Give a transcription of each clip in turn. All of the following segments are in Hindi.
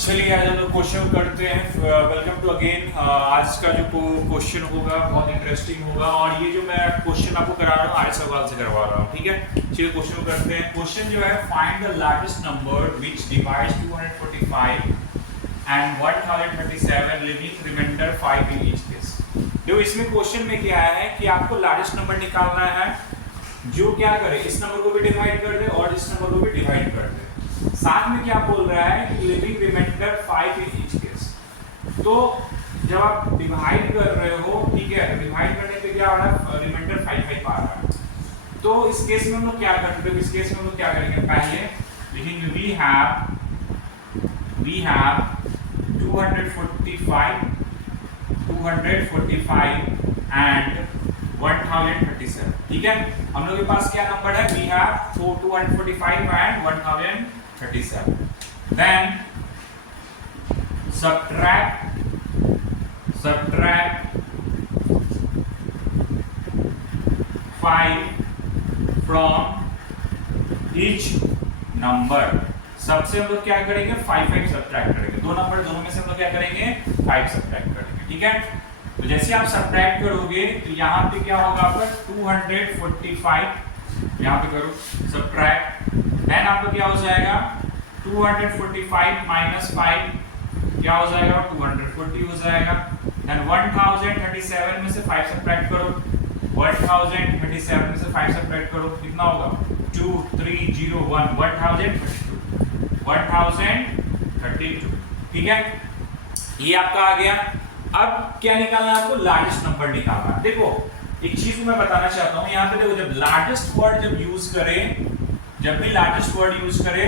चलिए आज हम लोग क्वेश्चन करते हैं। Welcome to again. आज का जो क्वेश्चन होगा बहुत इंटरेस्टिंग होगा और ये जो मैं क्वेश्चन आपको करा रहा हूँ आर्य सवाल से करवा रहा हूँ, ठीक है। चलिए क्वेश्चन करते हैं। क्वेश्चन जो है find the largest number which divides 245 and 1037 leaving remainder 5 in each case. देखो इसमें क्वेश्चन में क्या है कि आपको लार्जेस्ट नंबर निकालना है जो क्या करे, इस नंबर को भी डिवाइड कर दे और इस नंबर को भी डिवाइड कर दे। साथ में क्या बोल रहा है कि leaving remainder 5 in each case. तो जब आप डिवाइड कर रहे हो, ठीक है, तो डिवाइड करने पे क्या हो रहा है, रिमाइंडर 5 आ रहा है। तो इस केस में हम लोग क्या करते हैं, इस केस में हम लोग क्या करेंगे, पहले लिखेंगे वी हैव 245 एंड 1037, ठीक है। हम लोग के पास क्या नंबर है, we have 245 and 1037। Then subtract 5 from each number. सबसे हम लोग क्या करेंगे, 5 सब्ट्रैक्ट करेंगे। दो नंबर दोनों में से हम लोग क्या करेंगे, 5 सब्ट्रैक्ट करेंगे, ठीक है। तो जैसे आप सब्ट्रैक्ट करोगे तो यहाँ पे क्या होगा आपका 245, यहाँ पे करो सब्ट्रैक्ट, देन आपका क्या हो जाएगा 245 माइनस 5 क्या हो जाएगा 240 हो जाएगा। देन 1037 में से 5 सब्ट्रैक्ट करो, 1037 में से 5 सब्ट्रैक्ट करो, कितना होगा 2301 1032, ठीक है। ये आपका आ गया। अब क्या निकालना है आपको, लार्जेस्ट नंबर निकालना है। देखो एक चीज मैं बताना चाहता हूं, यहाँ पे देखो जब लार्जेस्ट वर्ड जब यूज करें, जब भी लार्जेस्ट वर्ड यूज करें,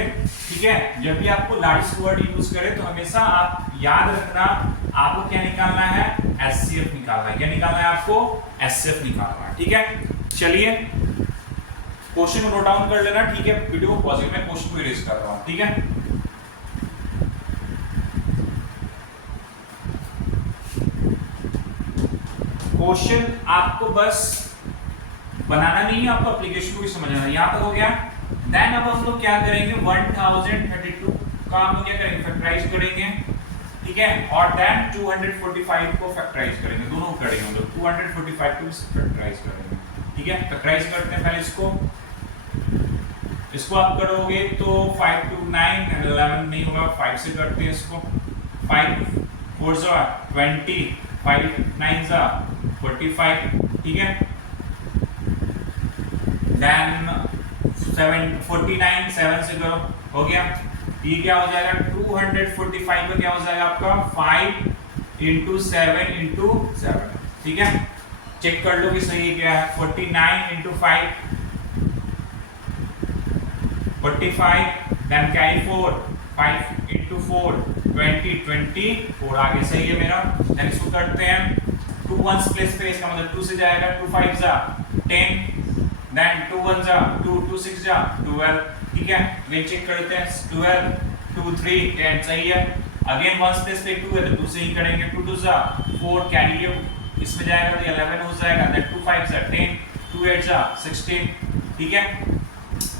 ठीक है, जब भी आपको लार्जेस्ट वर्ड यूज करें तो हमेशा आप याद रखना आपको क्या निकालना है, एचसीएफ निकालना है। क्या निकालना है आपको, एचसीएफ निकालना है, ठीक है। चलिए क्वेश्चन को नोट डाउन कर लेना, ठीक है। वीडियो को पॉज करके मैं क्वेश्चन को इरेज कर रहा हूं, ठीक है। क्वेश्चन आपको बस बनाना नहीं है, आपको एप्लीकेशन को भी समझना है। यहां तक हो गया। देन अब हम लोग क्या करेंगे, 1032 का हम लोग क्या करेंगे, फैक्टराइज करेंगे, ठीक है। और देन 245 को फैक्टराइज करेंगे, दोनों करेंगे हम लोग 245 को फैक्टराइज करेंगे, ठीक है। फैक्टराइज करते हैं पहले इसको आप करोगे तो 5 2 9 एंड 11 नहीं होगा, 5 से करते हैं इसको। 5 4 जा 20, 5 9 जा 45, ठीक है। देन 49 7 से करो, हो गया। ये क्या हो जाएगा 245 का क्या हो जाएगा आपका 5 इंटू 7 इंटू 7, ठीक है। चेक कर लो कि सही क्या है। 49 इंटू 5 45, देन कैरी 4 5 इंटू 4 24 आगे सही है मेरा। देन इसको करते हैं 2 1s प्लेस पे, इसका मतलब 2 से जाएगा, 2 5 जा 10, देन 2 1 जा 2 2 6 जा 12, ठीक है। अगेन चेक करते हैं 12 2 3 10 सही है। अगेन 1s प्लेस पे 2 है तो 2 से ही करेंगे, 2 2 जा 4 कैरी है इसमें जाएगा तो 11 हो जाएगा, देन 2 5 जा 10 2 8 जा 16, ठीक है।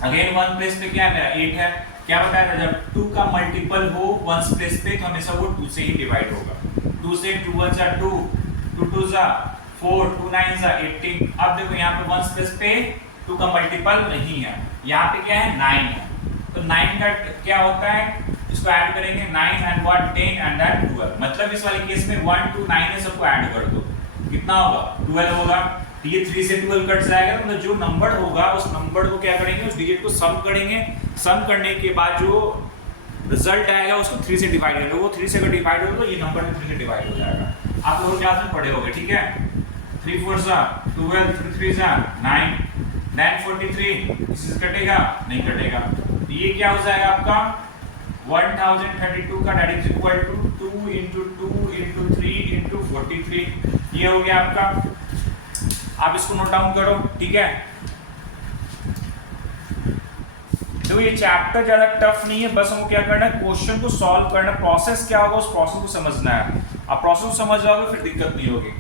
अगेन 1 प्लेस पे क्या है मेरा 8 है। क्या बताया था, जब 2 का मल्टीपल हो 1s प्लेस पे तो हमेशा वो 2 से ही डिवाइड होगा। 2 से 2 1 जा 2 2 2 जा 4 2 9 जा 18। अब देखो यहाँ पे 1s प्लेस पे 2 का मल्टीपल नहीं है, यहाँ पे क्या है 9 है, तो 9 का क्या होता है, इसको ऐड करेंगे 9 एंड 1 10 एंड देन 12। मतलब इस वाले केस में 1 2 9 है, सबको ऐड कर दो, कितना होगा 12 होगा। ये 3 से 12 कट जाएगा, मतलब जो नंबर होगा उस नंबर को क्या करेंगे, उस डिजिट को सम करेंगे। सम करने के बाद जो रिजल्ट आएगा उसको 3 से डिवाइड करेंगे। वो 3 से अगर डिवाइड होगा तो ये नंबर भी 3 से डिवाइड हो जाएगा। आप लोग क्लास में पढ़े होंगे, ठीक है। 3 4 जा 12 3 3 जा 9, देन 43 इससे कटेगा नहीं कटेगा, ये क्या हो जाएगा आपका 1032 का that is equal to 2 into 2 into 3 into 43। ये हो गया आपका। आप इसको नोट डाउन करो, ठीक है। तो ये चैप्टर ज्यादा टफ नहीं है, बस हमको क्या करना है, क्वेश्चन को सॉल्व करना। प्रोसेस क्या होगा उस प्रोसेस को समझना है। आप प्रोसेस को समझ जाओगे फिर दिक्कत नहीं होगी,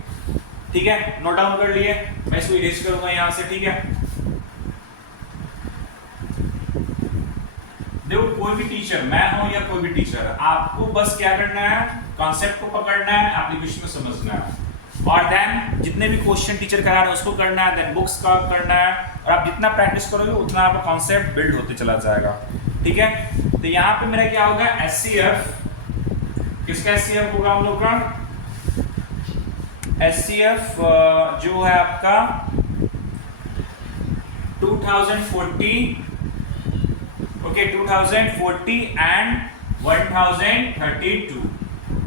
ठीक है। नोट डाउन कर लिए, मैं इसको इरेज करूंगा यहां से, ठीक है। देखो कोई भी टीचर, मैं हूं या कोई भी टीचर, आपको बस क्या करना है, कॉन्सेप्ट को पकड़ना है, एप्लीकेशन को समझना है, और देन जितने भी क्वेश्चन टीचर करा रहे हैं उसको करना है, देन बुक्स का करना है, और आप जितना प्रैक्टिस करोगे उतना आपका कॉन्सेप्ट बिल्ड होते चला जाएगा। ठीक है, तो यहाँ पे मेरा क्या होगा, एचसीएफ, किसका एचसीएफ होगा हम लोग का, एचसीएफ जो है आपका 2040, ओके 2040 एंड 1032,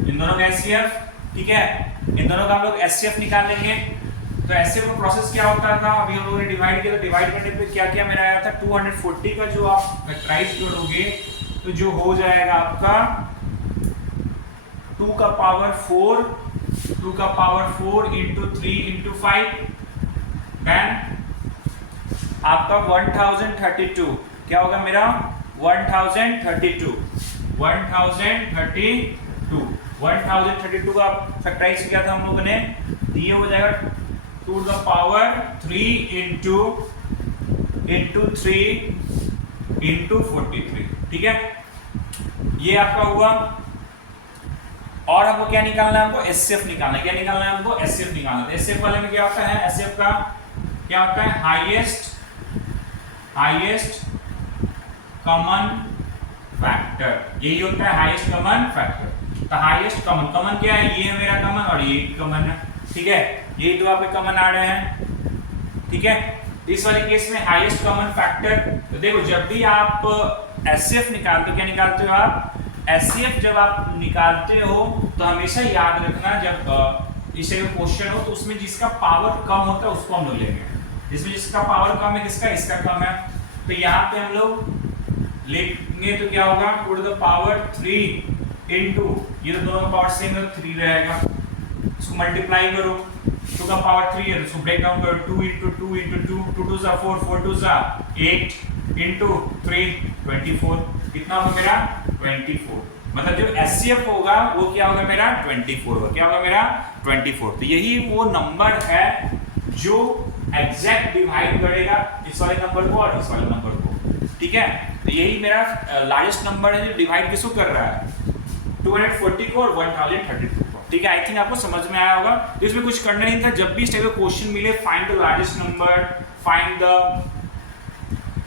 इन दोनों का एचसीएफ। ठीक है, इन दोनों का हम लोग एचसीएफ निकालेंगे। तो एचसीएफ का प्रोसेस क्या होता था, अभी हम लोगों ने डिवाइड किया, तो डिवाइड करने पे क्या क्या मेरा आया था, 240 का जो आप फैक्टराइज करोगे तो जो हो जाएगा आपका 2 का पावर 4, 2 का पावर 4 इंटू 3 इंटू 5, देन आपका 1032 क्या होगा मेरा, 1032 का फैक्टराइज किया था हम लोगों ने, ये हो जाएगा 2 द पावर 3 इंटू 3 इंटू 43। ठीक है, ये आपका हुआ। और हमको क्या निकालना है, हमको एचसीएफ निकालना है। क्या निकालना है हमको, एचसीएफ निकालना है। एचसीएफ वाले में क्या होता है, एचसीएफ का क्या होता है, हाईएस्ट कॉमन फैक्टर, यही होता है हाईएस्ट कॉमन फैक्टर। तो हाईएस्ट कॉमन क्या है, ये है मेरा कॉमन और ये कॉमन है। ठीक है, यही दो आपके कॉमन आ रहे हैं। ठीक है, इस वाले केस में हाईएस्ट कॉमन फैक्टर, तो देखो जब भी आप एचसीएफ निकालते हो, क्या निकालते हो आप, एचसीएफ जब आप निकालते हो तो हमेशा याद रखना, जब इसे क्वेश्चन हो तो उसमें जिसका पावर कम होता है उसको हम लोग लेंगे, जिसमें जिसका पावर कम है, किसका, इसका कम है। तो यहाँ पे हम लोग लेंगे तो क्या होगा, 2 to the power 3 इंटू, ये तो दोनों का पावर सेम है तो 3 रहेगा, इसको मल्टीप्लाई करो, 2 का पावर 3 है तो इसको ब्रेक डाउन करो, 2 इंटू 2 इंटू 2, 2 2 जा 4, 4 2 जा 8 इंटू 3 24, कितना होगा मेरा 24। मतलब जो एचसीएफ होगा वो क्या होगा मेरा 24 होगा, क्या होगा मेरा 24। तो यही वो नंबर है जो एग्जैक्ट डिवाइड करेगा इस वाले नंबर को और इस वाले नंबर को। ठीक है, तो यही मेरा लार्जेस्ट नंबर है जो डिवाइड किसको कर रहा है, 240 को और 1032 को। ठीक है, आई थिंक आपको समझ में आया होगा। तो इसमें कुछ करना नहीं था, जब भी इस टाइप का क्वेश्चन मिले, find the largest number, find the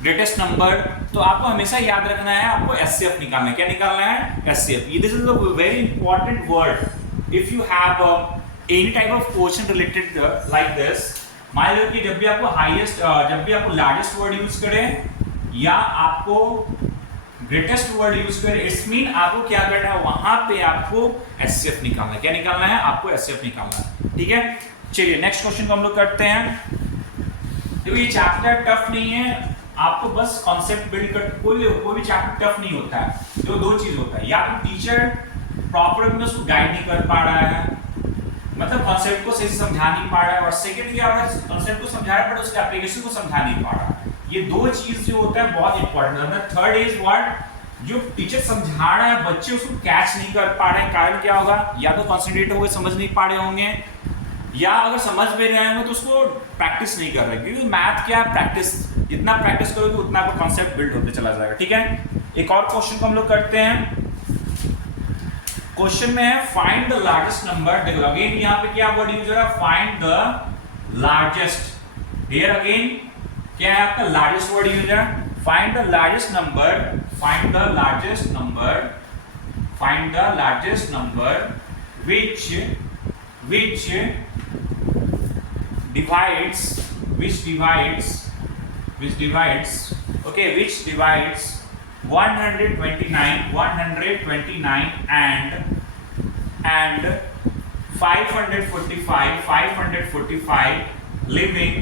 greatest number, तो आपको हमेशा याद रखना है, आपको एचसीएफ निकालना है। क्या निकालना है, HCF. This is a very important word if you have any type of question related like this. मान लो कि जब भी आपको जब भी आपको लार्जेस्ट वर्ड यूज करें या आपको ग्रेटेस्ट वर्ड यूज करें, इट्स मीन आपको क्या करना है, वहां पे आपको एचसीएफ निकालना है। क्या निकालना है, आपको एचसीएफ निकालना है। ठीक है, चलिए नेक्स्ट क्वेश्चन को हम लोग करते हैं। देखो ये चैप्टर टफ नहीं है, आपको बस कॉन्सेप्ट बिल्ड कर, कोई भी चैप्टर टफ नहीं होता है। जो दो चीज होता है, या तो टीचर प्रॉपर में उसको गाइड नहीं कर पा रहा है, मतलब कॉन्सेप्ट को सही से समझा नहीं पा रहा है, और सेकंड क्या है, कॉन्सेप्ट को समझा रहा है बट उसके एप्लीकेशन को समझा नहीं पा रहा है। ये दो चीज जो होता है बहुत इंपॉर्टेंट है। थर्ड इज व्हाट, जो टीचर समझा रहा है बच्चे उसको कैच नहीं कर पा रहे हैं, कारण क्या होगा, या तो कॉन्सेंट्रेट हो गए समझ नहीं पा रहे होंगे, या अगर समझ भी रहे होंगे तो उसको प्रैक्टिस नहीं कर रहे, क्योंकि मैथ क्या प्रैक्टिस, जितना प्रैक्टिस करोगे उतना आपका कॉन्सेप्ट बिल्ड होते चला जाएगा। ठीक है, एक और क्वेश्चन को हम लोग करते हैं। क्वेश्चन में है फाइंड द लार्जेस्ट नंबर। देखो अगेन यहाँ पे क्या वर्ड यूज हो रहा है, find the largest. Here again क्या है आपका, लार्जेस्ट वर्ड यूज है, find the largest number, find the largest number, find the largest number which divides 129 and 545 living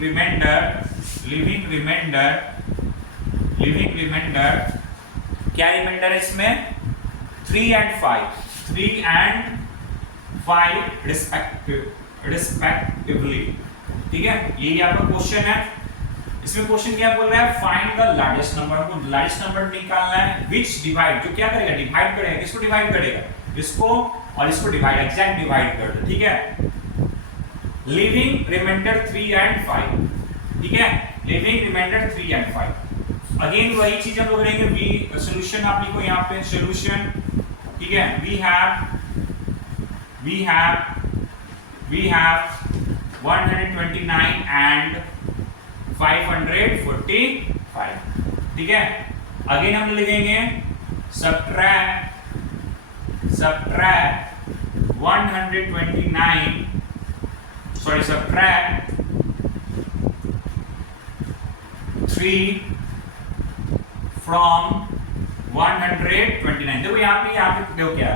remainder क्या रिमाइंडर है इसमें, 3 and 5 रिस्पेक्टिवली। ठीक है, यही आपका क्वेश्चन है। इसमें क्वेश्चन क्या बोल रहा है, फाइंड द लार्जेस्ट नंबर, को लार्जेस्ट नंबर निकालना है, विच डिवाइड, जो क्या करेगा, डिवाइड करेगा, किसको डिवाइड करेगा, इसको और इसको डिवाइड, एग्जैक्ट डिवाइड कर दो। ठीक है, लिविंग रिमाइंडर 3 and 5। ठीक है, लिविंग रिमाइंडर 3 and 5, अगेन वही चीज हम लोग करेंगे, वी सोल्यूशन आप लिखो यहाँ पे सोल्यूशन, ठीक है। वी हैव 129 एंड 545, ठीक है। अगेन हम लिखेंगे सब्ट्रैक्ट 3 फ्रॉम 129। देखो यहाँ पे देखो क्या,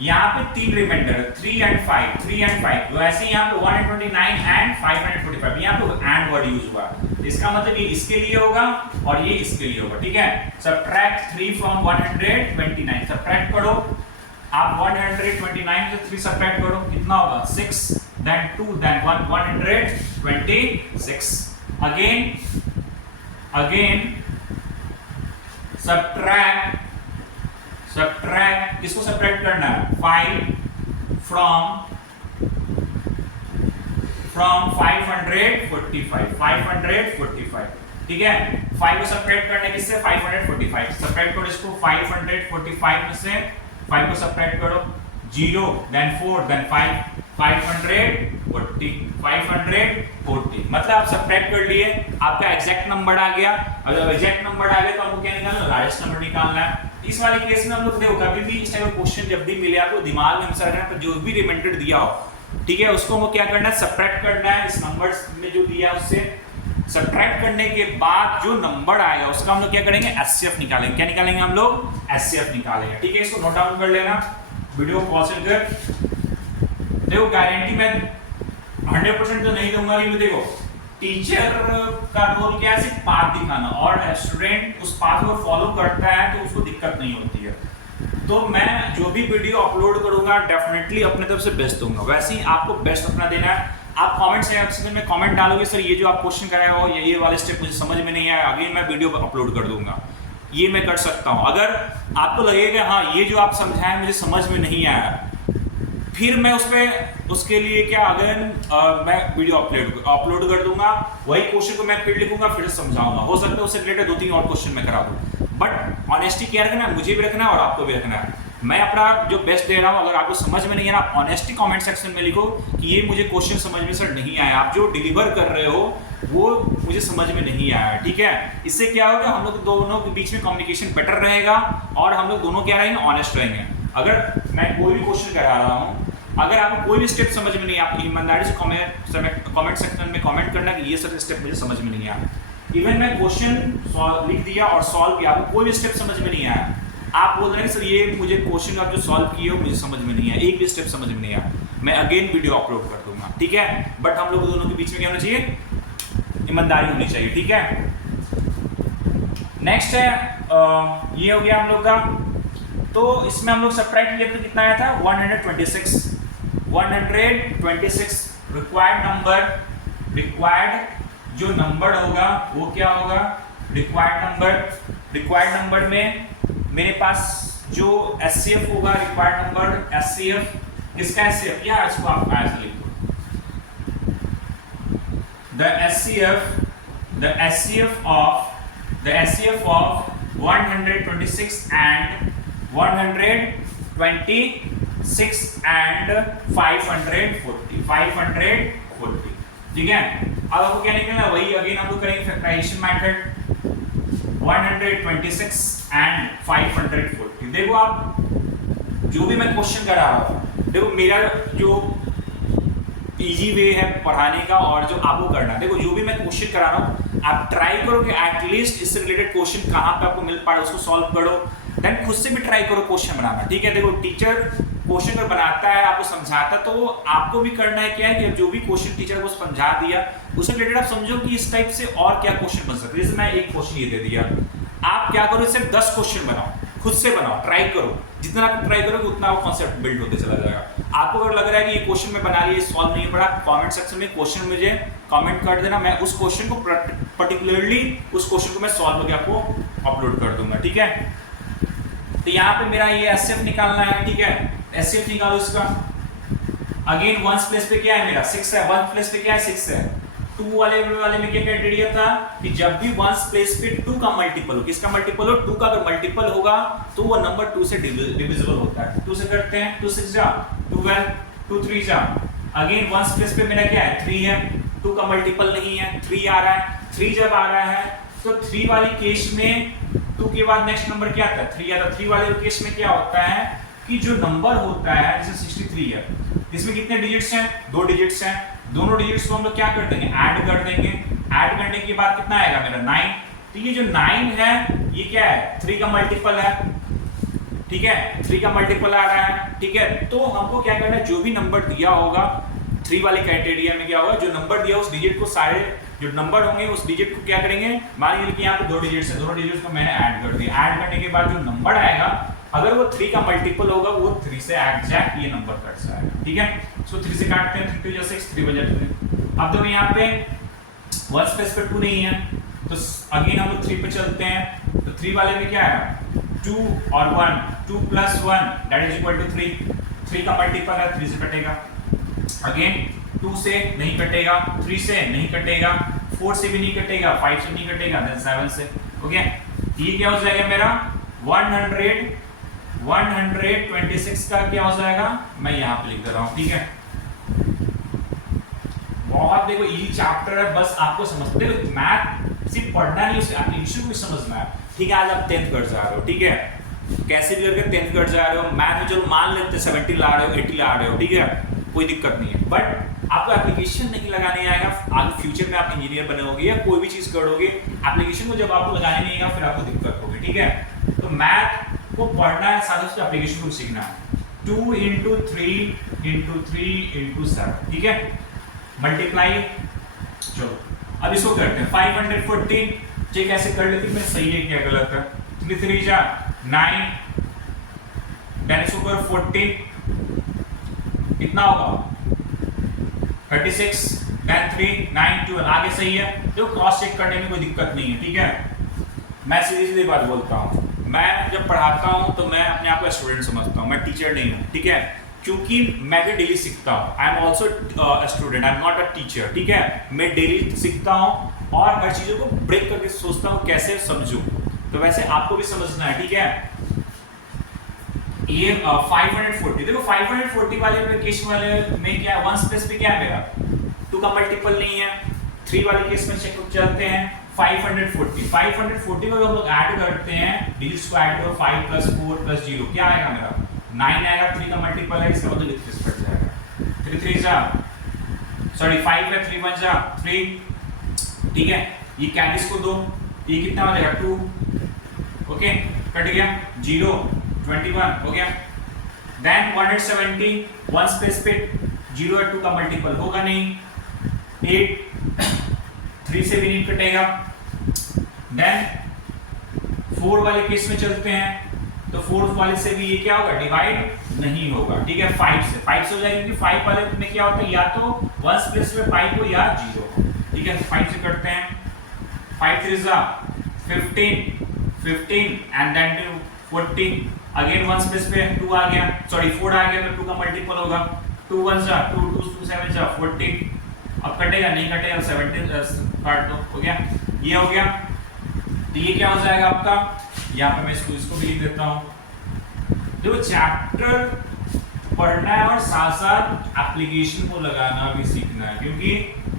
यहाँ पे 3 रिमाइंडर है, 3 एंड 5, तो ऐसे यहाँ पे 129 एंड 545, यहाँ पे एंड वर्ड यूज हुआ, इसका मतलब ये इसके लिए होगा और ये इसके लिए होगा, ठीक है। सब्ट्रैक्ट 3 फ्रॉम 129, सब्ट्रैक्ट करो आप 129 से 3 सब्ट्रैक्ट करो, कितना होगा 6, then 2, then 1, 126। अगेन सब्ट्रैक्ट, किसको सब्ट्रैक्ट करना है, 5 फ्रॉम 545, ठीक है। 5 को सब्ट्रैक्ट करना है किससे, 545, सब्ट्रैक्ट करो इसको 545 में से 5 को सब्ट्रैक्ट करो, 0, then 4, then 5, 540, मतलब आप सब्ट्रैक्ट कर लिए, आपका एग्जैक्ट नंबर आ गया। अब जब एग्जैक्ट नंबर आ गया तो हमको क्या निकालना है, लार्जेस्ट नंबर निकालना है। इस वाले केस में हम लोग देखो कभी भी इस टाइप का क्वेश्चन जब भी मिले आपको दिमाग में हमेशा रखना है, जो भी रिमाइंडर दिया हो, ठीक है, उसको हमको क्या करना है, सब्ट्रैक्ट करना है इस नंबर्स में जो दिया है उससे। सब्ट्रैक्ट करने के बाद जो नंबर आएगा उसका हम लोग क्या करेंगे, एचसीएफ निकालेंगे। क्या निकालेंगे हम लोग, एचसीएफ निकालेंगे, ठीक है। इसको नोट डाउन कर लेना, वीडियो पॉज कर। देखो गारंटी मैं 100% तो नहीं दूंगा, लेकिन देखो टीचर का रोल क्या है, सिर्फ पाथ दिखाना, और स्टूडेंट उस पाथ को फॉलो करता है तो उसको दिक्कत नहीं होती है। तो मैं जो भी वीडियो अपलोड करूंगा डेफिनेटली अपने तरफ से बेस्ट दूंगा, वैसे ही आपको बेस्ट अपना देना है। आप कमेंट सेक्शन में कमेंट डालोगे सर ये जो आप क्वेश्चन कराए हो या ये वाले स्टेप मुझे समझ में नहीं आया, अगेन मैं वीडियो अपलोड कर दूंगा, ये मैं कर सकता हूँ। अगर आपको लगेगा हाँ ये जो आप समझाएं मुझे समझ में नहीं आया, फिर मैं उसके लिए क्या, अगर मैं वीडियो अपलोड कर दूंगा, वही क्वेश्चन को मैं फिर लिखूंगा, फिर समझाऊंगा। हो सकता है उससे रिलेटेड 2-3 और क्वेश्चन मैं करा दूं, बट ऑनेस्टी क्या रखना है, मुझे भी रखना है और आपको भी रखना है। मैं अपना जो बेस्ट दे रहा हूँ, अगर आपको समझ में नहीं है ना, आप ऑनेस्टी कमेंट सेक्शन में लिखो कि ये मुझे क्वेश्चन समझ में सर नहीं आया, आप जो डिलीवर कर रहे हो वो मुझे समझ में नहीं आया, ठीक है। इससे क्या होगा, हम लोग दोनों के बीच में कम्युनिकेशन बेटर रहेगा और हम लोग दोनों क्या रहेंगे, ऑनेस्ट रहेंगे। अगर मैं कोई भी क्वेश्चन करा रहा हूँ, अगर आपको कोई भी स्टेप समझ में नहीं है, आप ईमानदारी से कमेंट सेक्शन में कमेंट करना कि ये सर स्टेप मुझे समझ में नहीं आया। इवन मैं क्वेश्चन लिख दिया और सॉल्व किया, आपको कोई भी स्टेप समझ में नहीं आया, आप बोल रहे हैं सर ये मुझे क्वेश्चन आप जो सॉल्व किए हो मुझे समझ में नहीं आया, एक भी स्टेप समझ में नहीं आया, मैं अगेन वीडियो अपलोड कर दूंगा, ठीक है। बट हम लोग दोनों के बीच में क्या होना चाहिए, ईमानदारी होनी चाहिए, ठीक है। नेक्स्ट है ये हो गया हम लोग का, तो इसमें हम लोग सब्ट्रैक्ट किया तो कितना आया था, 126 रिक्वायर्ड जो नंबर होगा वो क्या होगा, रिक्वायर्ड नंबर में मेरे पास जो एचसीएफ होगा, रिक्वायर्ड नंबर एचसीएफ, किसका एचसीएफ, या इसको आप ऐसे लिख दो, the HCF of 126 and 540, ठीक है। अब आपको क्या निकलना, वही अगेन हम लोग करेंगे फैक्टराइजेशन मेथड, 126 एंड 540। देखो आप जो भी मैं क्वेश्चन करा रहा हूँ, देखो मेरा जो इजी वे है पढ़ाने का और जो आपको करना, देखो जो भी मैं क्वेश्चन करा रहा हूँ आप ट्राई करो कि एटलीस्ट इससे रिलेटेड क्वेश्चन कहाँ पे आपको मिल पा रहा है उसको सॉल्व करो, देन खुद से भी ट्राई करो क्वेश्चन बनाना, ठीक है। देखो टीचर क्वेश्चन अगर बनाता है, आपको समझाता, तो आपको भी करना है क्या है कि जो भी क्वेश्चन टीचर को समझा दिया उससे रिलेटेड आप समझो कि इस टाइप से और क्या क्वेश्चन बन सकते हैं। जैसे मैं एक क्वेश्चन ये दे दिया, आप क्या करो, इससे 10 क्वेश्चन बनाओ, खुद से बनाओ, ट्राई करो, जितना आप ट्राई करोगे उतना वो कॉन्सेप्ट बिल्ड होते चला जाएगा। आपको अगर लग रहा है कि ये क्वेश्चन मैं बना लिया सॉल्व नहीं पड़ा, कमेंट सेक्शन में क्वेश्चन मुझे कमेंट कर देना, मैं उस क्वेश्चन को पर्टिकुलरली उस क्वेश्चन को मैं सॉल्व करके आपको अपलोड कर दूंगा, ठीक है। तो यहाँ पे मेरा ये एचसीएफ निकालना है, ठीक है, एचसीएफ निकालो इसका। अगेन वंस प्लेस पे क्या है मेरा 6 है, वन प्लेस पे क्या है 6 है, 2 वाले में क्या क्राइटेरिया था कि जब भी वंस प्लेस पे 2 का मल्टीपल हो, किसका मल्टीपल हो, 2 का अगर मल्टीपल होगा तो वो नंबर 2 से डिविजिबल होता है। 2 से करते हैं, 2 6 जा 12, 2 3 जा, अगेन वंस प्लेस पे मेरा क्या है 3 है, 2 का मल्टीपल नहीं है, 3 आ रहा है। 3 जब आ रहा है तो 3 वाली केस में 2 के बाद नेक्स्ट नंबर क्या आता है 3 आता है। 3 वाले केस में क्या होता है कि जो नंबर होता है जैसे 63 है, इसमें कितने डिजिट्स हैं, 2 डिजिट्स हैं, दोनों डिजिट्स को हम लोग क्या कर देंगे ऐड कर देंगे। ऐड करने के बाद कितना आएगा मेरा 9। तो ये जो 9 है ये क्या है 3 का मल्टीपल है, ठीक है, 3 का मल्टीपल आ रहा है, ठीक है। तो हमको क्या करना है, जो भी नंबर दिया होगा 3 वाले क्राइटेरिया में क्या होगा, जो नंबर दिया उस डिजिट को, सारे जो नंबर होंगे उस डिजिट को क्या करेंगे, मान लीजिए कि यहाँ पे 2 डिजिट्स है, दोनों डिजिट्स को मैंने ऐड कर दिया। ऐड करने के बाद जो नंबर आएगा अगर वो 3 का मल्टीपल होगा वो 3 से एग्जैक्ट ये नंबर कट जाएगा, ठीक है। सो 3 से काटते हैं, 3 2 6, 3 बजा 3। अब देखो यहाँ पे वन स्पेस पे 2 नहीं है तो अगेन हम लोग 3 पे चलते हैं। तो 3 वाले में क्या है 2 और 1, 2 + 1 दैट इज इक्वल टू 3। 3 का मल्टीपल है, 3 से कटेगा। अगेन 2 से नहीं कटेगा, 3 से नहीं कटेगा, 4 से भी नहीं कटेगा, 5 से नहीं कटेगा, देन 7 से। ओके, ये क्या हो जाएगा मेरा 126 का क्या हो जाएगा, मैं यहाँ पे लिख दे रहा हूँ, ठीक है। बहुत देखो इजी चैप्टर है, बस आपको समझते हो मैथ सिर्फ पढ़ना नहीं, उसके एप्लीकेशन को भी समझना है, ठीक है। आज आप 10th कर जा रहे हो, ठीक है, कैसे भी करके 10th कर जा रहे हो, मैथ में चलो मान लेते हैं 70 ला रहे हो, 80 ला रहे हो, ठीक है, कोई दिक्कत नहीं है। बट आपको एप्लीकेशन नहीं लगाने आएगा, आगे फ्यूचर में आप इंजीनियर बनोगे या कोई भी चीज करोगे, एप्लीकेशन को जब आपको लगाने नहीं आएगा फिर आपको दिक्कत होगी, ठीक है। तो मैथ को पढ़ना है, साथ ही एप्लीकेशन को सीखना है। 2 × 3 × 3 × 7, ठीक है, मल्टीप्लाई। चलो अब इसको करते हैं 514, चेक कैसे कर लेते हैं मैं सही है क्या गलत है। 3 3 जा 9, देन इसको कर 14, कितना होगा 36, देन 3 9 12, आगे सही है। देखो क्रॉस चेक करने में कोई दिक्कत नहीं है, ठीक है। मैं सीधी सीधी बात बोलता हूँ, मैं जब पढ़ाता हूँ तो मैं अपने आप को स्टूडेंट समझता हूँ, मैं टीचर नहीं हूँ, ठीक है, क्योंकि मैं भी डेली सीखता हूँ। I am also student, I am not a teacher, ठीक है। मैं डेली सीखता हूँ और हर चीज़ों को ब्रेक करके सोचता हूँ कैसे समझूं, तो वैसे आपको भी समझना है, ठीक है। ये 540, देखो 540 वाले में केस वाले में क्या वन स्पेस पे क्या है मेरा 2 का मल्टीपल नहीं है। 3 वाले केस में चेक चलते हैं 540 को हम लोग ऐड करते हैं, डिजिट्स को ऐड करो 5 + 4 + 0 क्या आएगा मेरा 9 आएगा। 3 का मल्टीपल है, इसका मतलब लिख कट जाएगा 3 3 जा, सॉरी 5 है, 3 1 जा 3, ठीक है। ये कैंडिस को दो, ये कितना हो जाएगा 2, ओके, कट गया 0 21 हो गया। देन 170 वन स्पेस पे 0 और 2 का मल्टीपल होगा नहीं, 8 3 से भी नहीं कटेगा। देन 4 वाले केस में चलते हैं, तो 4 वाले से भी ये क्या होगा डिवाइड नहीं होगा, ठीक है। 5 से हो जाएगा, क्योंकि 5 वाले में क्या होता है या तो वन स्पेस में 5 हो या 0, ठीक है। 5 से करते हैं 5 3 जा 15 and then 40, again one space पे 2 आ गया, सॉरी 4 आ गया, तो 2 का मल्टीपल होगा 2 1 जा 2 2 7 जा 40, अब कटेगा नहीं कटेगा 17 काट दो, हो गया, ये हो गया। तो ये क्या हो जाएगा आपका, यहाँ पे मैं इसको भी लिख देता हूँ। देखो चैप्टर पढ़ना है और साथ साथ एप्लीकेशन को लगाना भी सीखना है, क्योंकि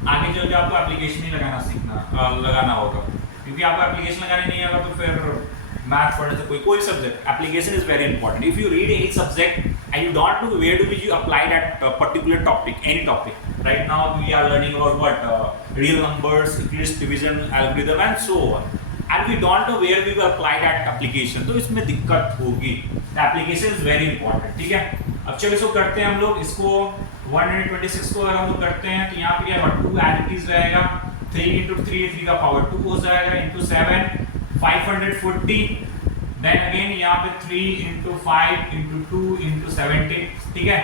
आगे चल के आपको एप्लीकेशन ही लगाना होगा, क्योंकि आपको एप्लीकेशन लगाने नहीं आएगा तो फिर मैथ पढ़ने से कोई subject, application is very important. If you read any subject and you don't know where do you apply that particular topic, any topic. Right now we are learning about what real numbers, Euclid's division algorithm and so on, and we don't know where we will apply that application, तो इसमें दिक्कत होगी। एप्लीकेशन इज वेरी इंपॉर्टेंट, ठीक है। अब चलो इसको करते हैं हम लोग, इसको 126 को अगर हम लोग करते हैं तो यहाँ पे क्या होगा 2 एज इट इज रहेगा, 3 × 3 3 का पावर 2 हो जाएगा, इंटू 7 540, देन अगेन यहाँ पे 3 × 5 × 2 × 17, ठीक है।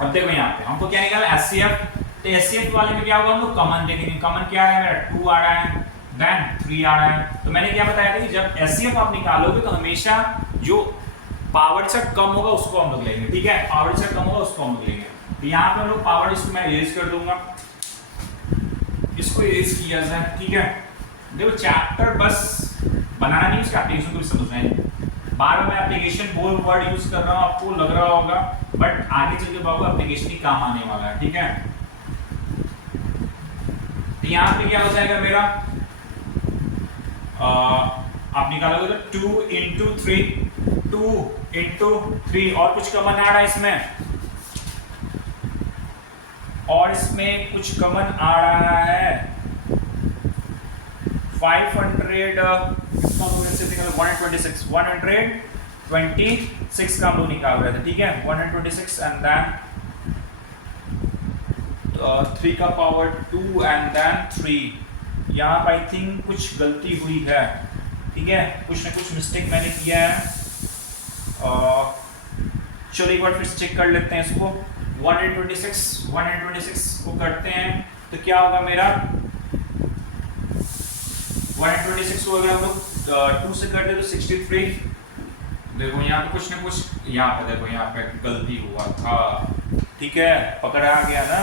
अब देखो यहाँ पे हमको क्या निकाला HCF, तो HCF वाले में क्या होगा हम लोग कॉमन देखेंगे, कॉमन क्या आ रहा है मेरा 2 आ रहा है, देन 3 आ रहा है। तो मैंने क्या बताया था कि जब HCF आप निकालोगे तो हमेशा जो पावर से कम होगा उसको हम लोग लेंगे, ठीक है, पावर से कम होगा उसको हम लोग लेंगे। तो यहाँ पे हम लोग पावर, इसको मैं इरेज कर दूंगा, इसको इरेज किया जाए, ठीक है। देखो चैप्टर बस बनाना नहीं, उसका एप्लीकेशन को भी समझना है। बार बार मैं एप्लीकेशन बोल वर्ड यूज कर रहा हूँ, आपको लग रहा होगा, बट आगे चल के बाबू एप्लीकेशन ही काम आने वाला है, ठीक है। तो यहाँ पे क्या हो जाएगा मेरा, आप निकालोगे तो 2 into 3, 2 into 3, और कुछ कॉमन आ रहा है इसमें, और इसमें कुछ कॉमन आ रहा है 500, 126 का हम लोग निकाल रहे थे, ठीक है। 126 एंड देन 3 का पावर 2 एंड देन 3। यहाँ पर आई थिंक कुछ गलती हुई है, ठीक है, कुछ ना कुछ मिस्टेक मैंने किया है। चलो एक बार फिर से चेक कर लेते हैं इसको। 126 को करते हैं तो क्या होगा मेरा, 126 को अगर हम लोग 2 से करते तो 63। देखो यहाँ पे कुछ ना कुछ, यहाँ पे देखो यहाँ पे गलती हुआ था, ठीक है, पकड़ा गया ना।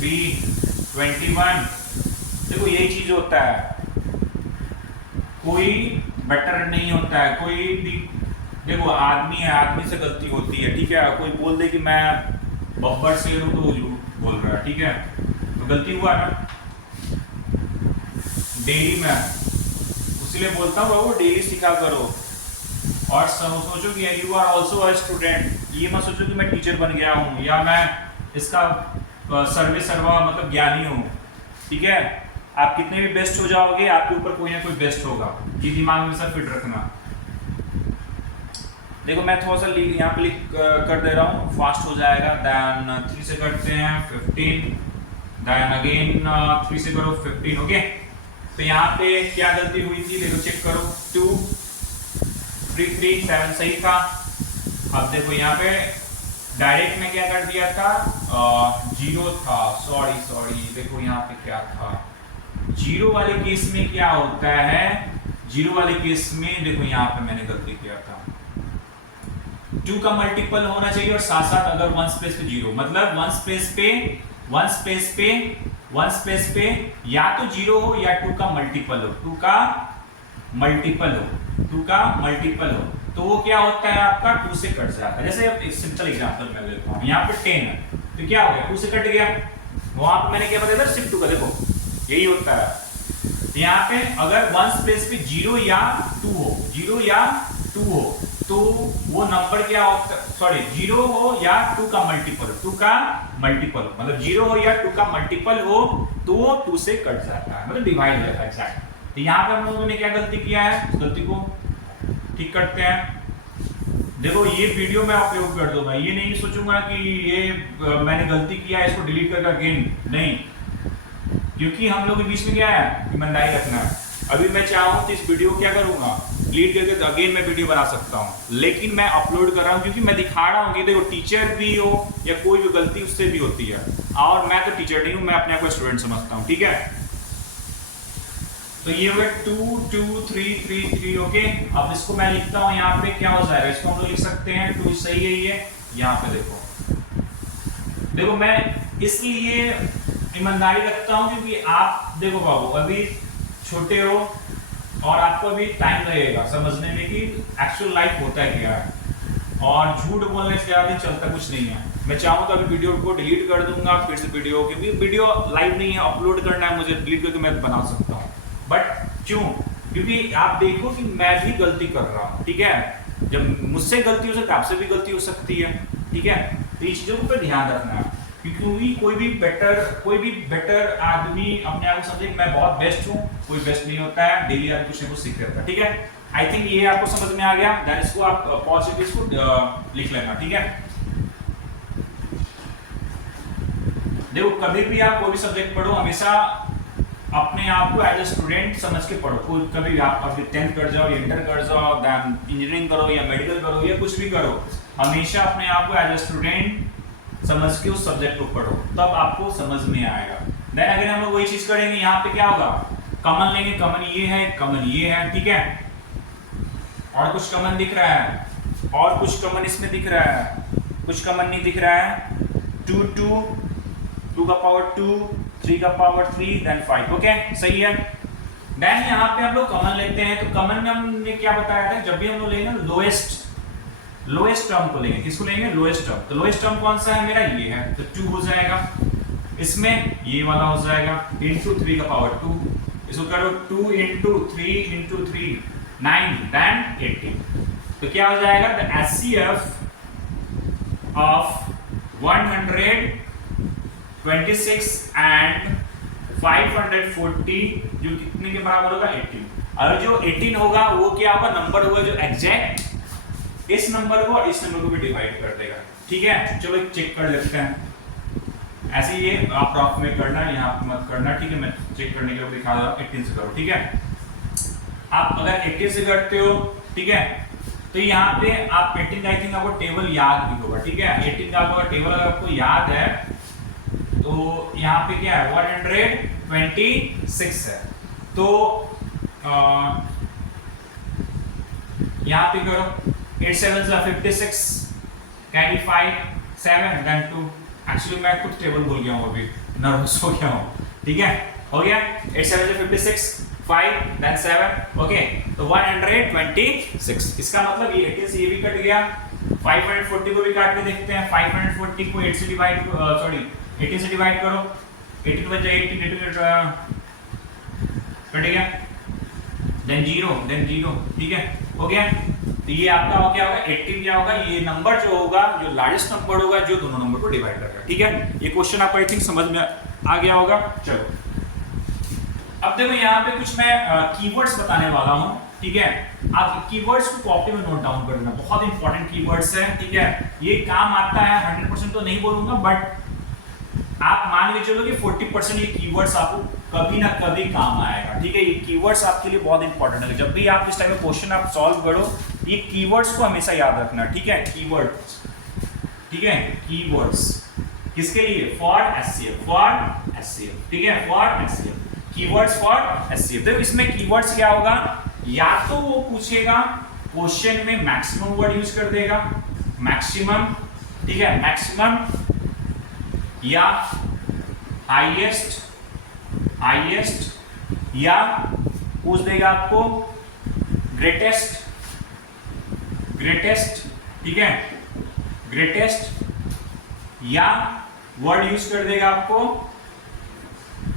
321, देखो यही चीज होता है, कोई बेटर नहीं होता है, कोई भी देखो आदमी है, आदमी से गलती होती है, ठीक है। कोई बोल दे कि मैं बब्बर से हूँ तो वो झूठ बोल रहा है, ठीक है, तो गलती हुआ ना डेली में, इसलिए बोलता हूँ बाबू डेली सीखा करो। और सोचो कि you are also a student, ये मत सोचो कि मैं टीचर बन गया हूँ या मैं इसका सर्वा मतलब ज्ञानी हूँ, ठीक है। आप कितने भी बेस्ट हो जाओगे, आपके ऊपर कोई ना कोई बेस्ट होगा, ये दिमाग में सब फिट रखना। देखो मैं थोड़ा सा यहाँ पे लिख कर दे रहा हूँ, फास्ट हो जाएगा। देन 3 से करते हैं 15, देन अगेन 3 से करो 15, ओके। तो यहाँ पे क्या गलती हुई थी, देखो चेक करो, 2 3 3 7 सही था। अब देखो यहाँ पे डायरेक्ट में क्या कर दिया था, 0 था, सॉरी, देखो यहाँ पे क्या था, 0 वाले केस में क्या होता है, 0 वाले केस में देखो यहाँ पे मैंने गलती किया था, 2 का मल्टीपल होना चाहिए और साथ साथ अगर 1 स्पेस पे 0, मतलब 1 स्पेस पे या तो 0 हो या 2 का मल्टीपल हो, 2 का मल्टीपल हो, तो वो क्या होता है आपका 2 से कट जाता है। जैसे अब एक सिंपल एग्जांपल मैं लेता हूं, यहाँ पे 10 है तो क्या हो गया, 2 से कट गया, वहां पे मैंने क्या बताया था, शिफ्ट 2 का, देखो यही होता है। यहाँ पे अगर 1 स्पेस पे 0 या 2 हो तो वो नंबर क्या होता है, सॉरी 0 हो या 2 का मल्टीपल, 2 का मल्टीपल हो, मतलब 0 हो या 2 का मल्टीपल हो तो 2 से कट जाता है, मतलब डिवाइड हो जाता है एग्जैक्ट। तो यहाँ पे हम लोगों ने क्या गलती किया है, उस गलती को ठीक करते हैं। देखो ये वीडियो मैं अपलोड कर दूंगा, ये नहीं सोचूंगा कि ये मैंने गलती किया है इसको डिलीट करके अगेन नहीं, क्योंकि हम लोग के बीच में क्या है, ईमानदारी रखना है। अभी मैं चाहूँ तो इस वीडियो को क्या करूंगा, डिलीट करके अगेन मैं वीडियो बना सकता हूँ, लेकिन मैं अपलोड कर रहा हूँ क्योंकि मैं दिखा रहा हूँ कि देखो टीचर भी हो या कोई भी गलती उससे भी होती है, और मैं तो टीचर नहीं हूँ, मैं अपने आप को स्टूडेंट समझता हूँ, ठीक है। तो ये हो गया 2 2 3 3 3, ओके। अब इसको मैं लिखता हूँ, यहाँ पे क्या हो जाएगा, इसको हम लोग लिख सकते हैं 2 सही है ये, यहाँ पे देखो मैं इसलिए ईमानदारी रखता हूँ क्योंकि आप देखो बाबू अभी छोटे हो और आपको अभी टाइम लगेगा समझने में कि एक्चुअल लाइफ होता है क्या है, और झूठ बोलने से ज़्यादा चलता कुछ नहीं है। मैं चाहूँ तो अभी वीडियो को डिलीट कर दूंगा, फिर से वीडियो, क्योंकि वीडियो लाइव नहीं है, अपलोड करना है मुझे, डिलीट करके मैं बना सकता हूँ, बट क्यों, क्योंकि आप देखो कि मैं भी गलती कर रहा हूँ, ठीक है। जब मुझसे गलती हो सकती है, आपसे भी गलती हो सकती है, ठीक है। तो ये चीज़ों पर ध्यान रखना है, क्योंकि कोई भी बेटर आदमी अपने आप को समझे कि मैं बहुत बेस्ट हूँ, कोई बेस्ट नहीं होता है, डेली आदमी कुछ ना कुछ सीखते रहता है, ठीक है। आई थिंक ये आपको समझ में आ गया, देन इसको आप पॉजिटिव इसको लिख लेना, ठीक है। देखो कभी भी आप कोई भी सब्जेक्ट पढ़ो, हमेशा अपने आप को एज ए स्टूडेंट समझ के पढ़ो। कोई कभी आप अभी 10th कर जाओ या इंटर कर जाओ, देन इंजीनियरिंग करो या मेडिकल करो या कुछ भी करो, हमेशा अपने आप को एज ए स्टूडेंट समझ के उस सब्जेक्ट को पढ़ो, तब आपको समझ में आएगा। देन अगर हम लोग वही चीज करेंगे, यहाँ पे क्या होगा, कॉमन लेंगे, कॉमन ये है, कॉमन ये है, ठीक है, और कुछ कॉमन दिख रहा है, और कुछ कॉमन इसमें दिख रहा है, कुछ कॉमन नहीं दिख रहा है, 2 2 2 का पावर 2 3 का पावर 3 देन 5। ओके सही है। देन यहाँ पे हम लोग कॉमन लेते हैं, तो कॉमन में हमने क्या बताया था, जब भी हम लोग लेंगे लोएस्ट टर्म को लेंगे। किसको लेंगे? Lowest term. तो लोएस्ट टर्म कौन सा है मेरा? ये है, तो 2 हो जाएगा। इसमें ये वाला हो जाएगा इंटू 3 का पावर 2, इसको करो 2 इंटू 3 9 देन 18। तो क्या हो जाएगा? द HCF ऑफ 126 एंड 540 जो कितने के बराबर होगा? 18। और जो 18 होगा वो क्या होगा? नंबर होगा जो एग्जैक्ट इस नंबर को और इस नंबर को भी डिवाइड कर देगा। ठीक है, चलो चेक कर लेते हैं। ऐसे ये आप अप्रॉक्सीमेट करना, यहाँ मत करना। ठीक है, मैं चेक करने के लिए दिखा रहा हूँ। 18 से करो। ठीक है, आप अगर 18 से करते हो, ठीक है, तो यहाँ पे आप 18 का आई थिंक आपको टेबल याद भी होगा। ठीक है, 18 का आपको टेबल अगर आपको याद है तो यहाँ पे क्या है? 126 है। तो यहाँ पे करो 8 7 56 कैरी 5 7 देन 2। एक्चुअली मैं खुद टेबल भूल गया हूँ, अभी नर्वस हो गया हूँ। ठीक है, हो गया। 8 7 56 5 देन 7। ओके, तो 126। इसका मतलब ये 18 से ये भी कट गया। 540 को भी काट के देखते हैं। 540 को 8 से डिवाइड 18 से डिवाइड करो। 18 बच जाएगा 18 कट गया, देन 0। ठीक है, हो गया। तो ये आपका हो क्या होगा? 18 क्या होगा? ये नंबर जो होगा, जो लार्जेस्ट नंबर होगा, जो दोनों नंबर को डिवाइड करेगा। ठीक है, ये क्वेश्चन आपको आई थिंक समझ में आ गया होगा। चलो अब देखो यहाँ पे कुछ मैं कीवर्ड्स बताने वाला हूँ। ठीक है, आप कीवर्ड्स को कॉपी में नोट डाउन कर लेना, बहुत इंपॉर्टेंट कीवर्ड्स है। ठीक है, ये काम आता है, 100% तो नहीं बोलूंगा, बट आप मान के चलो कि 40% ये कीवर्ड्स आपको कभी ना कभी काम आएगा। ठीक है, ये कीवर्ड्स आपके लिए बहुत इंपॉर्टेंट है। जब भी आप इस टाइप का क्वेश्चन आप सॉल्व करो, ये कीवर्ड्स को हमेशा याद रखना। ठीक है, कीवर्ड्स। ठीक है, कीवर्ड्स किसके लिए? For HCF. ठीक है, for HCF, keywords for HCF. देखो इसमें कीवर्ड्स क्या होगा? या तो वो पूछेगा क्वेश्चन में मैक्सिमम वर्ड यूज कर देगा, मैक्सिमम। ठीक है, मैक्सिमम, या हाईएस्ट, या पूछ देगा आपको ग्रेटेस्ट। ठीक है, ग्रेटेस्ट, या वर्ड यूज कर देगा आपको,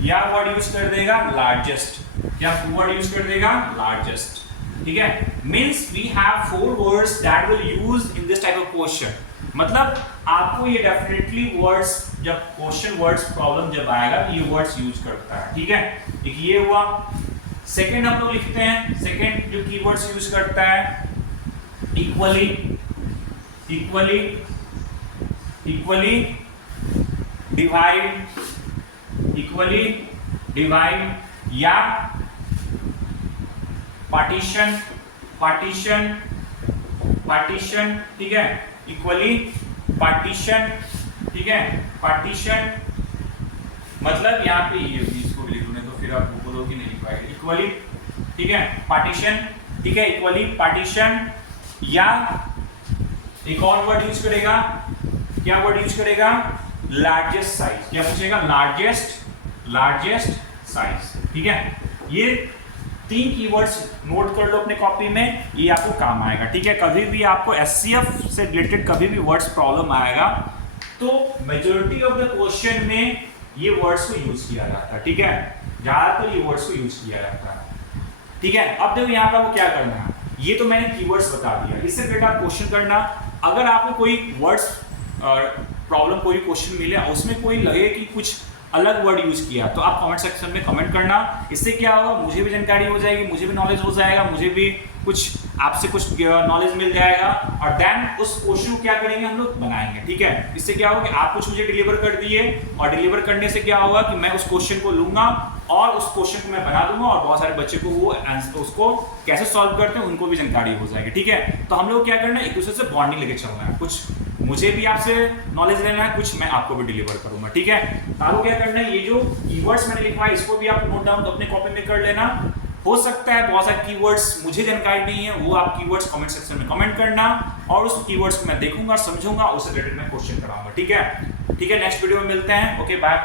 या वर्ड यूज कर देगा लार्जेस्ट, या वर्ड यूज कर देगा लार्जेस्ट। ठीक है, means we have 4 words that will use in this type of question। मतलब आपको ये डेफिनेटली वर्ड्स, जब क्वेश्चन वर्ड्स प्रॉब्लम जब आएगा ये वर्ड्स यूज करता है। ठीक है, एक ये हुआ। सेकंड हम लोग लिखते हैं, सेकंड जो कीवर्ड्स यूज करता है, इक्वली, डिवाइड, या पार्टीशन। ठीक है, इक्वली, पार्टीशन। ठीक है, पार्टीशन मतलब यहाँ पे ये इसको लिख लूँ, तो फिर आप बोलो कि नहीं पाएगा। इक्वली, ठीक है, पार्टीशन। ठीक है, इक्वली, पार्टीशन, या एक और वर्ड यूज करेगा। क्या वर्ड यूज करेगा? Largest size. क्या पूछेगा? Largest size. ठीक है, ये 3 कीवर्ड्स नोट कर लो अपने कॉपी में, ये आपको काम आएगा। ठीक है, कभी भी आपको एचसीएफ से रिलेटेड कभी भी वर्ड्स प्रॉब्लम आएगा तो मेजॉरिटी ऑफ द क्वेश्चन में ये वर्ड्स को यूज किया जाता है। ठीक है, ज्यादातर ये वर्ड्स को यूज किया जाता है। ठीक है, अब देखो यहाँ पे आपको क्या करना है, ये तो मैंने कीवर्ड्स बता दिया, इससे रिलेटेड आप क्वेश्चन करना। अगर आपको कोई वर्ड्स प्रॉब्लम, कोई क्वेश्चन मिले उसमें कोई लगे कि कुछ अलग वर्ड यूज किया, तो आप कमेंट सेक्शन में कमेंट करना। इससे क्या होगा, मुझे भी जानकारी हो जाएगी, मुझे भी नॉलेज हो जाएगा, मुझे भी कुछ आपसे कुछ नॉलेज मिल जाएगा, और देन उस क्वेश्चन को क्या करेंगे हम लोग बनाएंगे। ठीक है, इससे क्या होगा कि आप कुछ मुझे डिलीवर कर दिए, और डिलीवर करने से क्या होगा कि मैं उस क्वेश्चन को लूंगा और उस क्वेश्चन को मैं बना दूंगा, और बहुत सारे बच्चे को वो आंसर, उसको कैसे सॉल्व करते हैं उनको भी जानकारी हो जाएगी। ठीक है, तो हम लोग क्या करना है, एक दूसरे से बॉन्डिंग लेके चलना है, कुछ मुझे भी आपसे नॉलेज लेना है, कुछ मैं आपको भी डिलीवर करूंगा। ठीक है, आपको क्या करना है, ये जो कीवर्ड्स मैंने लिखा है इसको भी आप नोट डाउन अपने कॉपी में कर लेना। हो सकता है बहुत सारे कीवर्ड्स मुझे जानकारी नहीं है, वो आप कीवर्ड्स कमेंट सेक्शन में कमेंट करना, और उस कीवर्ड्स को मैं देखूंगा, समझूंगा, उससे रिलेटेड मैं क्वेश्चन कराऊंगा। ठीक है, नेक्स्ट वीडियो में मिलते हैं। Okay, bye.